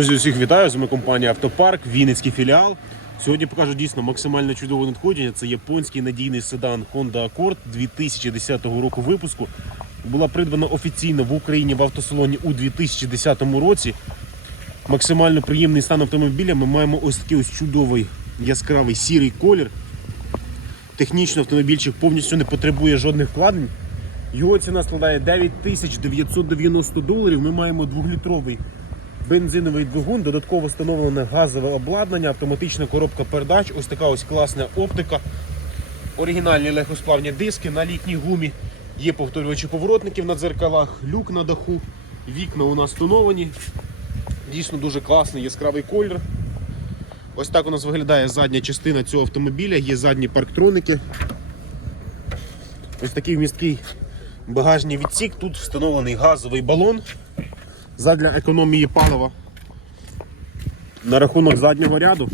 Друзі, усіх вітаю. З вами компанія Автопарк, Вінницький філіал. Сьогодні покажу дійсно максимально чудове надходження. Це японський надійний седан Honda Accord 2010 року випуску. Була придбана офіційно в Україні в автосалоні у 2010 році. Максимально приємний стан автомобіля. Ми маємо ось такий ось чудовий яскравий сірий колір. Технічно автомобільчик повністю не потребує жодних вкладень. Його ціна складає 9990 доларів. Ми маємо двохлітровий бензиновий двигун, додатково встановлене газове обладнання, автоматична коробка передач, ось така ось класна оптика, оригінальні легкосплавні диски на літній гумі, є повторювачі поворотників на дзеркалах, люк на даху, вікна у нас тоновані. Дійсно дуже класний яскравий колір. Ось так у нас виглядає задня частина цього автомобіля, є задні парктроники. Ось такий вмісткий багажний відсік. Тут встановлений газовий балон задля економії палива. На рахунок заднього ряду.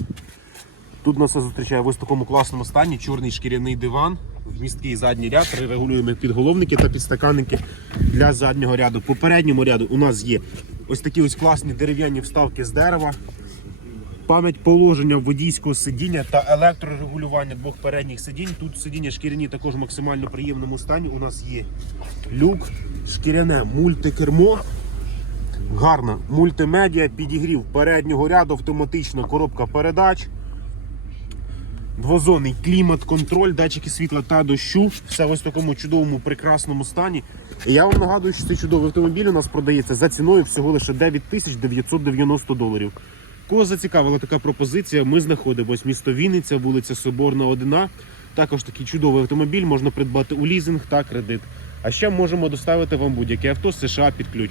Тут нас зустрічає в ось такому класному стані чорний шкіряний диван, вмісткий задній ряд, регулюємо підголовники та підстаканники для заднього ряду. По передньому ряду у нас є ось такі ось класні дерев'яні вставки з дерева, пам'ять положення водійського сидіння та електрорегулювання двох передніх сидінь. Тут сидіння шкіряні також в максимально приємному стані. У нас є люк, шкіряне мультикермо. Гарна мультимедіа, підігрів переднього ряду, автоматична коробка передач, двозонний клімат-контроль, датчики світла та дощу. Все ось в такому чудовому, прекрасному стані. І я вам нагадую, що цей чудовий автомобіль у нас продається за ціною всього лише 9990 доларів. Кого зацікавила така пропозиція, ми знаходимось місто Вінниця, вулиця Соборна, 1. Також такий чудовий автомобіль можна придбати у лізинг та кредит. А ще можемо доставити вам будь-яке авто з США під ключ.